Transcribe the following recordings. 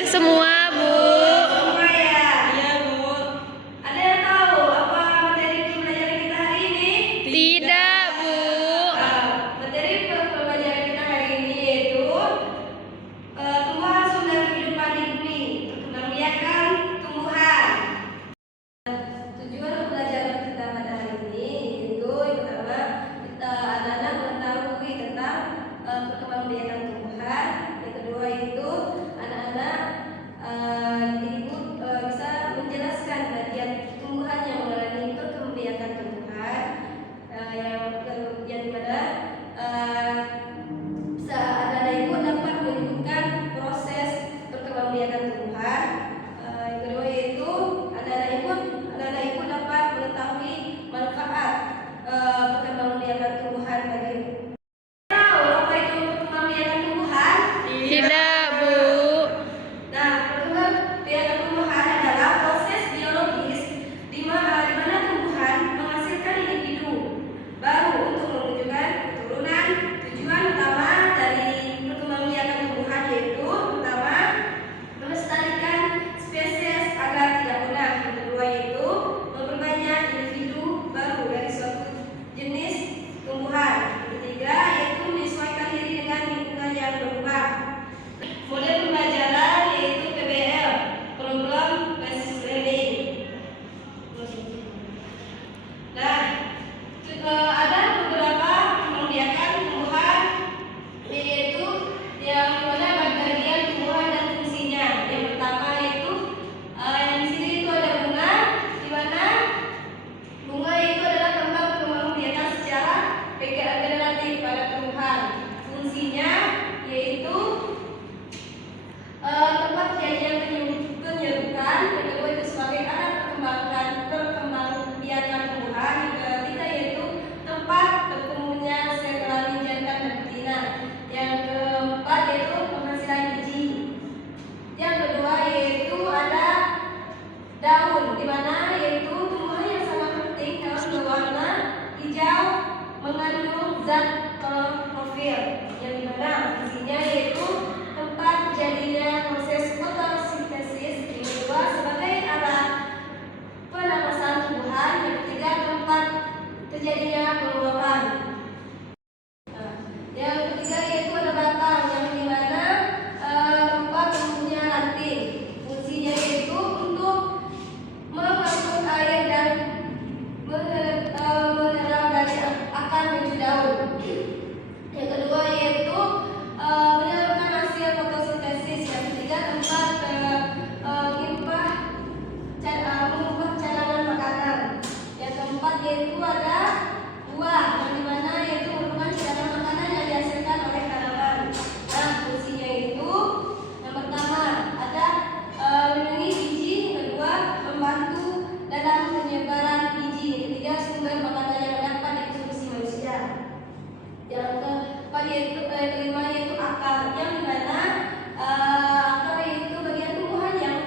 Hadir semua, Bu. Semua ya? Iya, Bu. Ada yang tahu apa materi pembelajaran kita hari ini? Tidak, Bu. Materi pembelajaran kita hari ini yaitu tumbuhan sumber kehidupan di bumi, perkembangbiakan tumbuhan. Tujuan pembelajaran kita pada hari ini yaitu yang pertama kita anak-anak mengetahui tentang perkembangbiakan tumbuhan. Yang kedua itu anak-anak ibu bisa menjelaskan bagian tumbuhan yang mengalami perkembangbiakan tumbuhan. Yang dimana anak-anak ibu dapat menyebutkan proses perkembangbiakan tumbuhan. Yang kedua yaitu anak-anak ibu dapat mengetahui manfaat perkembangbiakan tumbuhan bagi tahu apa itu perkembangbiakan tumbuhan? Tidak, Bu. Nah, perkembangbiakan tumbuhan adalah proses biologis di mana tumbuhan menghasilkan individu baru untuk mewujudkan keturunan. Tujuan utama dari perkembangbiakan tumbuhan yaitu pertama melestarikan spesies agar tidak punah. Yang kedua yaitu memperbanyak individu baru dari suatu jenis tumbuhan. Yang ketiga yaitu menyesuaikan diri dengan lingkungan yang berubah. Model pembelajaran yaitu PBL, Problem Based Learning. Nah, ada beberapa perkembangbiakan tumbuhan yaitu yang mana bagian tumbuhan dan fungsinya. Yang pertama yaitu yang di sini itu ada bunga, di mana bunga itu adalah tempat perkembangbiakan secara regeneratif pada tumbuhan. Fungsinya yaitu tempat terjadinya penyerukan. Yang kedua itu sebagai alat perkembangbiakan tumbuhan. Yang ketiga yaitu tempat bertemunya sel kelamin jantan dan betina. Yang keempat yaitu penghasilan biji. Yang kedua yaitu ada daun, di mana yaitu tumbuhan yang sangat penting karena berwarna hijau mengandung zat klorofil. Yang dimana fungsinya yaitu tempat terjadinya proses fotosintesis. Yang kedua sebagai alat penanaman tumbuhan. Yang ketiga tempat terjadinya penguapan. Yang ketiga yaitu ada batang, yang dimana tempat tumbuhnya ranting. Fungsinya yaitu untuk mengangkut air dan menerang dari akar menuju daun. Yang kedua yaitu menyalurkan hasil fotosintesis. Yang ketiga tempat mengubah cadangan makanan. Yang keempat yaitu ada buah, yang dimana yaitu merupakan cadangan makanan yang dihasilkan oleh tanaman. Nah, fungsinya itu yang pertama ada melindungi biji, yang kedua membantu dalam penyebaran biji, yang ketiga sumber makanan yang dapat dikonsumsi manusia. Yang keempat yaitu kelima yaitu akar, yang dimana akar yaitu bagian tumbuhan yang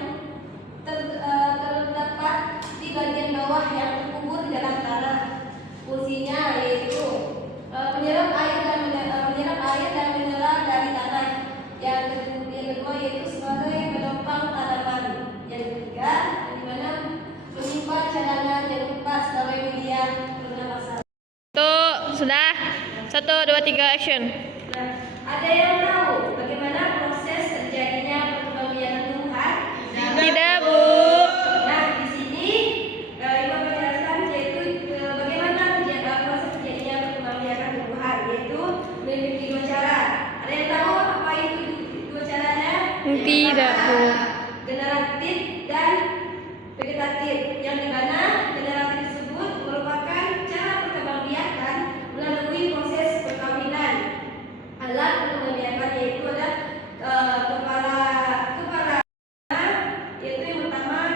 terdapat di bagian bawah yang terkubur di dalam tanah. Fungsinya yaitu menyerap air dan mineral dari tanah. Yang kedua yaitu sebagai penopang tanaman. Yang ketiga yang dimana menyimpan cadangan yang tepat sebagai media pernapasan. Sudah. 1, 2, 3, action. Nah, ada yang tahu bagaimana proses terjadinya perkembangbiakan tumbuhan? Tidak, Bu. Nah, di sini Ibu menjelaskan yaitu bagaimana proses terjadinya perkembangbiakan tumbuhan, yaitu memiliki dua cara. Ada yang tahu apa itu dua caranya? Tidak, Bu. Generatif dan vegetatif. Yang dimana generatif tersebut merupakan cara perkembangbiakan melalui proses perkawinan. Alat perkembangbiakan yaitu ada kepala yaitu yang pertama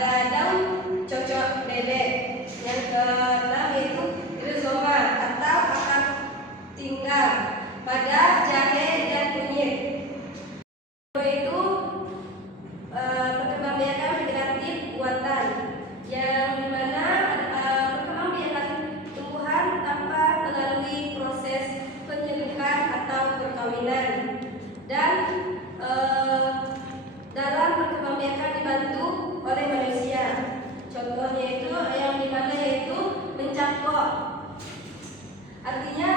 ada daun cocok bebek. Yang keenam yaitu rizoma atau akar tinggal pada jahe dan kunyit. Itu perkembangbiakan vegetatif buatan yang dimana perkembangbiakan tumbuhan tanpa melalui proses penyembuhan atau perkawinan, dan dalam perkembangbiakan dibantu oleh manusia. Contohnya itu yang dimana yaitu mencangkok. Artinya